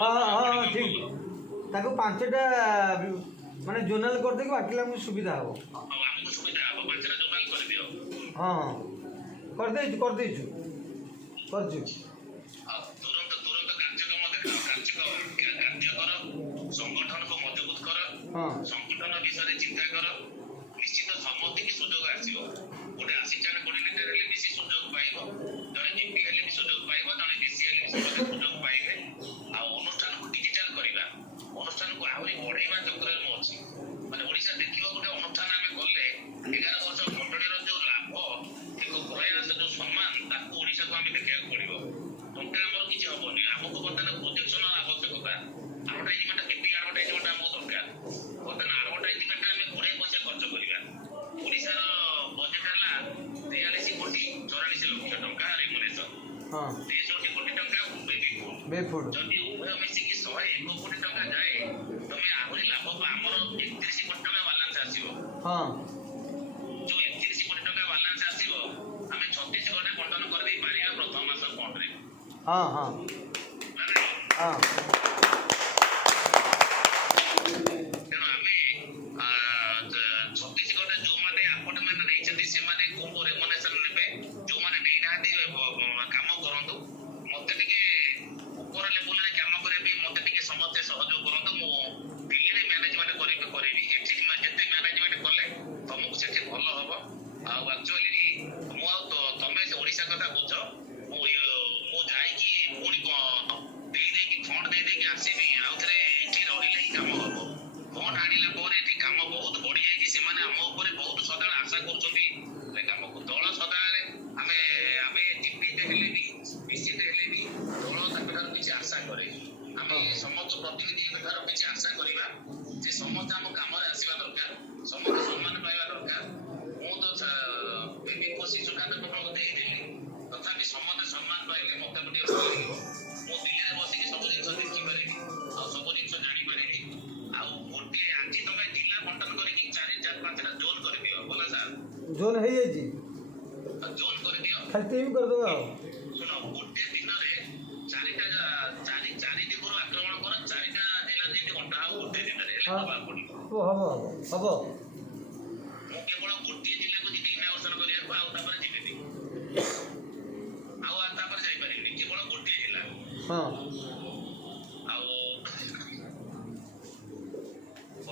हाँ हाँ ठीक ताको 5टा माने जोनाल कर दे बाकी हमको सुविधा हो हाँ कर दे कर दे कर दे संगठन को मजबूत कर हाँ संगठन विषय चिंता कर निश्चित समस्त की सुजोग आसीबो गोटे असिस्टेंट कोऑर्डिनेटर हेले भी से सुजोग पाइबो जने जीपी हेले भी सुजोग पाइबो जने डीसी हेले भी सुजोग पाइबे आ अनुष्ठान को डिजिटल करिबा अनुष्ठान को आहुरी बढ़ाइबा चक्र में अछि माने ओडिसा देखिबो गोटे अनुष्ठान हमें करले 11 वर्ष मंडळीर जो लाभ एक प्रयास जो सम्मान ताको ओडिसा को हमें देखिया पड़िबो टंका हमर किछ होबनी हमको बर्तमान प्रोजेक्शन आवश्यकता एडवर्टाइजमेंट केटी एडवर्टाइजमेंट हमको दरकार बर्तमान एडवर्टाइजमेंट में 20 पैसा खर्च करिबा ओडिसा रो बजेट हला 43 कोटी 44 लाख टंका रेमुनेशन हाँ 63 कोटी टंका बेबी फूड जदि उभय मिसी की 101 कोटी टंका जाए तमे आहुरी लाभ हमर 31 कोटी टंका बैलेंस आसीबो हाँ जो 31 कोटी टंका बैलेंस आसीबो हमें 36 कोटी बंटन कर दे पारिया प्रथम मास फंड रे हाँ हाँ हाँ छत्तीसगढ़ जो मैंने अपॉइंटमेंट नहीं से माने को रेमुनेशन नेबे जो माने नहीं नादी काम करंतु मते टिके ऊपर लेवल रे काम करे भी मते टिके समस्त सहयोग करंतु मो दिल्ली रे मैनेजमेंट करेबी एठी जते मैनेजमेंट करले तुमको सेठी भलो हबो आ एक्चुअली मो तमे ओडिसा कथा बुझ मो जाई कि पुणी दे दे कि फंड दे दे कि आसीबी आउथरे एठी रहिले ही काम हबो फंड आनिला पर एठी काम बहुत बढ़ी जाई से माने हम ऊपर बहुत सदा आशा करछथि ले काम को दଳ सदारे हमें हमें जीपी दे हेले भी बीसी दे हेले भी दଳ तापर किछ आशा करे हमें समस्त प्रतिनिधि बेकार किछ आशा करिबा जे समस्त हम काम रे आसीबा दरकार समस्त सम्मान पाइबा दरकार मो तो बेबी को शिशु खाते को दे देली तथापि समस्त सम्मान पाइले मते बडी अच्छा लागिबो मो दिल्ली रे बसी सब जिंस देखि पारिबी आ सब जिंस जानि पारिबी आ गोटे आजि तमे जिला बंटन करिकि 4-5टा जोन कर दियो बोला सर जोन है ये जी जोन कर दियो खाली टीम कर दो सुनो गोटे दिन रे 4टा 4 दिगुर आक्रमण कर 4टा जिला जेति घंटा आ गोटे दिन रे हाँ हबा पड़िबो हबो मो केवल गोटे जिला को जेति इनाग्रेशन करिया को आ तापर जिबेबी आ तापर जाई पारिबी केवल गोटे जिला हाँ